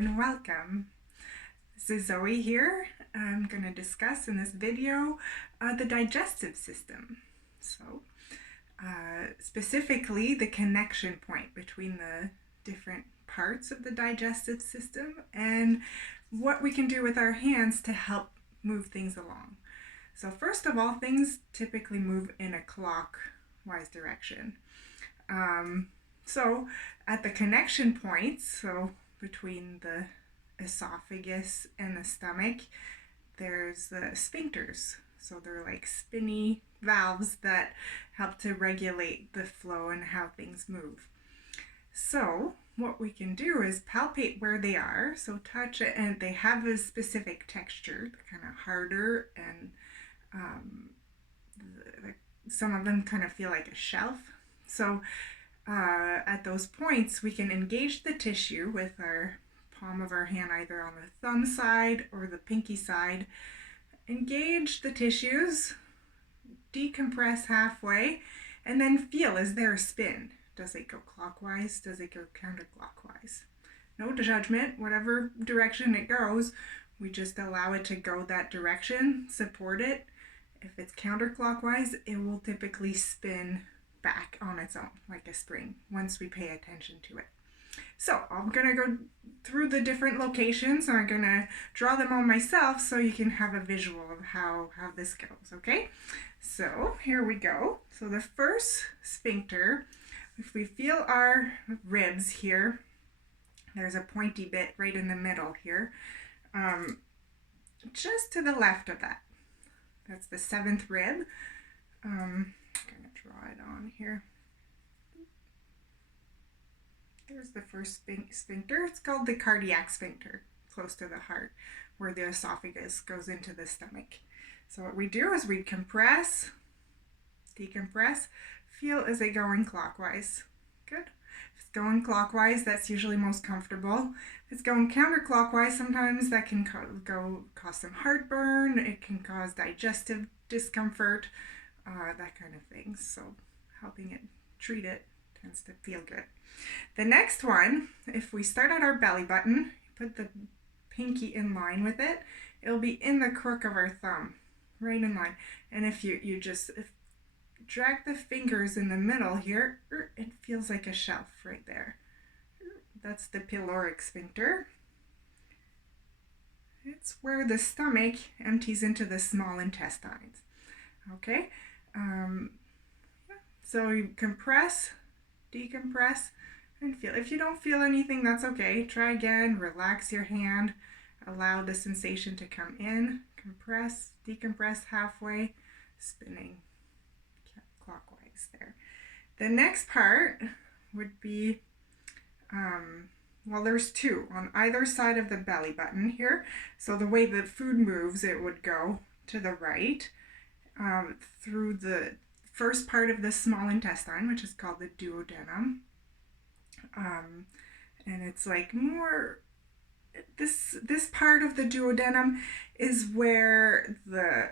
and welcome. This is Zoe here. I'm going to discuss in this video the digestive system. Specifically the connection point between the different parts of the digestive system and what we can do with our hands to help move things along. So first of all, things typically move in a clockwise direction. So at the connection points, so between the esophagus and the stomach, there's the sphincters. So they're like spinny valves that help to regulate the flow and how things move. So what we can do is palpate where they are, so touch it, and they have a specific texture, kind of harder, and some of them kind of feel like a shelf. So at those points, we can engage the tissue with our palm of our hand, either on the thumb side or the pinky side. Engage the tissues, decompress halfway, and then feel, is there a spin? Does it go clockwise? Does it go counterclockwise? No judgment, whatever direction it goes, we just allow it to go that direction, support it. If it's counterclockwise, it will typically spin back on its own, like a spring, once we pay attention to it. So I'm going to go through the different locations. I'm going to draw them on myself so you can have a visual of how this goes, okay? So here we go. So the first sphincter, if we feel our ribs here, there's a pointy bit right in the middle here, just to the left of that. That's the seventh rib. I'm going to draw it on here. Here's the first sphincter. It's called the cardiac sphincter, close to the heart, where the esophagus goes into the stomach. So what we do is we compress, decompress, feel, is it going clockwise? Good. If it's going clockwise, that's usually most comfortable. If it's going counterclockwise, sometimes that can cause some heartburn, it can cause digestive discomfort, that kind of thing. So helping it treat it tends to feel good. The next one, if we start at our belly button, put the pinky in line with it, it'll be in the crook of our thumb, right in line. And if you just drag the fingers in the middle here, it feels like a shelf right there. That's the pyloric sphincter. It's where the stomach empties into the small intestines. Okay, so you compress, decompress, and feel. If you don't feel anything, that's okay. Try again, relax your hand, allow the sensation to come in, compress, decompress halfway, spinning clockwise there. The next part would be, well, there's two on either side of the belly button here. So the way the food moves, it would go to the right, through the first part of the small intestine, which is called the duodenum. And it's like more, this part of the duodenum is where the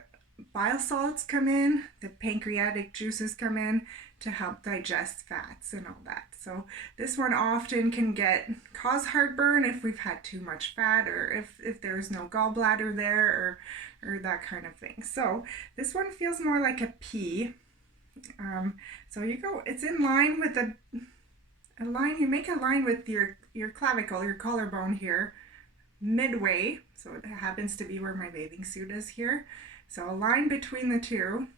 bile salts come in, the pancreatic juices come in to help digest fats and all that. So this one often can cause heartburn if we've had too much fat, or if there's no gallbladder there, or that kind of thing. So this one feels more like a P. So it's in line with you make a line with your clavicle, your collarbone here, midway. So it happens to be where my bathing suit is here. So a line between the two,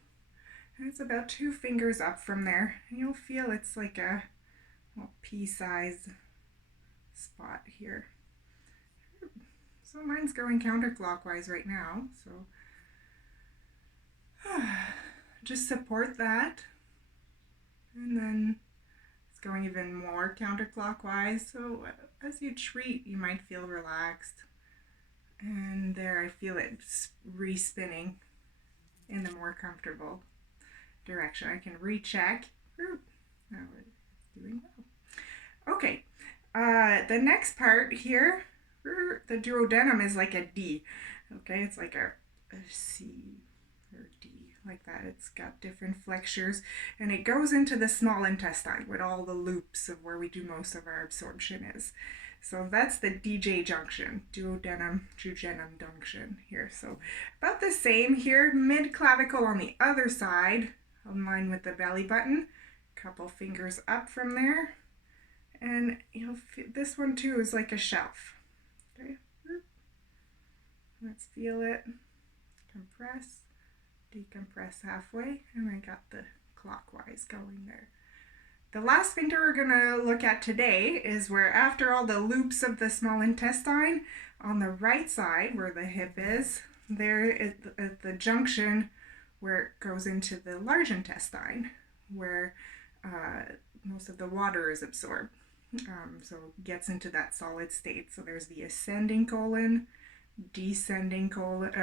and it's about 2 fingers up from there. And you'll feel it's like a pea-sized spot here. So mine's going counterclockwise right now. So just support that. And then it's going even more counterclockwise. So as you treat, you might feel relaxed. And there I feel it re-spinning in the more comfortable direction. I can recheck. Now it's doing well. Okay, the next part here, the duodenum is like a D. Okay, it's like a C or D, like that. It's got different flexures, and it goes into the small intestine with all the loops of where we do most of our absorption is. So that's the DJ junction, duodenum, jejunum junction here. So about the same here, mid clavicle on the other side, in line with the belly button. Couple fingers up from there, and this one too is like a shelf. Okay, let's feel it. Compress, decompress halfway, and I got the clockwise going there. The last sphincter we're going to look at today is where, after all the loops of the small intestine, on the right side where the hip is, there at the junction where it goes into the large intestine, where most of the water is absorbed. So it gets into that solid state. So there's the ascending colon, descending colon,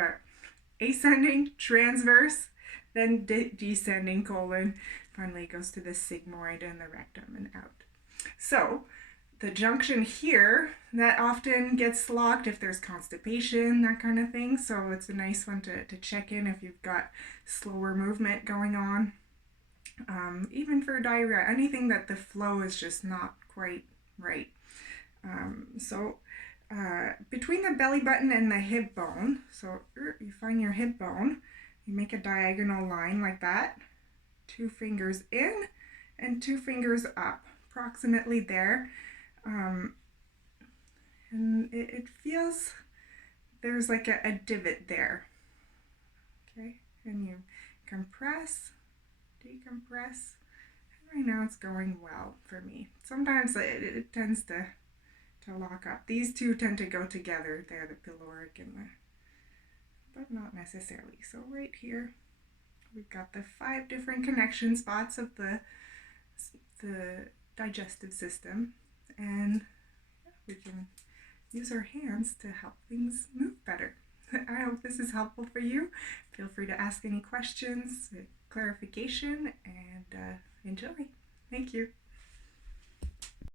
ascending, transverse, then descending colon. Finally it goes to the sigmoid and the rectum and out. So the junction here, that often gets locked if there's constipation, that kind of thing. So it's a nice one to check in if you've got slower movement going on. Even for diarrhea, anything that the flow is just not quite right. Between the belly button and the hip bone, so you find your hip bone, you make a diagonal line like that, 2 fingers in and 2 fingers up, approximately there. And it feels there's like a divot there. Okay, and you compress, decompress. Right now it's going well for me. Sometimes it tends to lock up. These two tend to go together. They're the pyloric and but not necessarily. So right here, we've got the 5 different connection spots of the digestive system, and we can use our hands to help things move better. I hope this is helpful for you. Feel free to ask any questions, clarification, and enjoy. Thank you.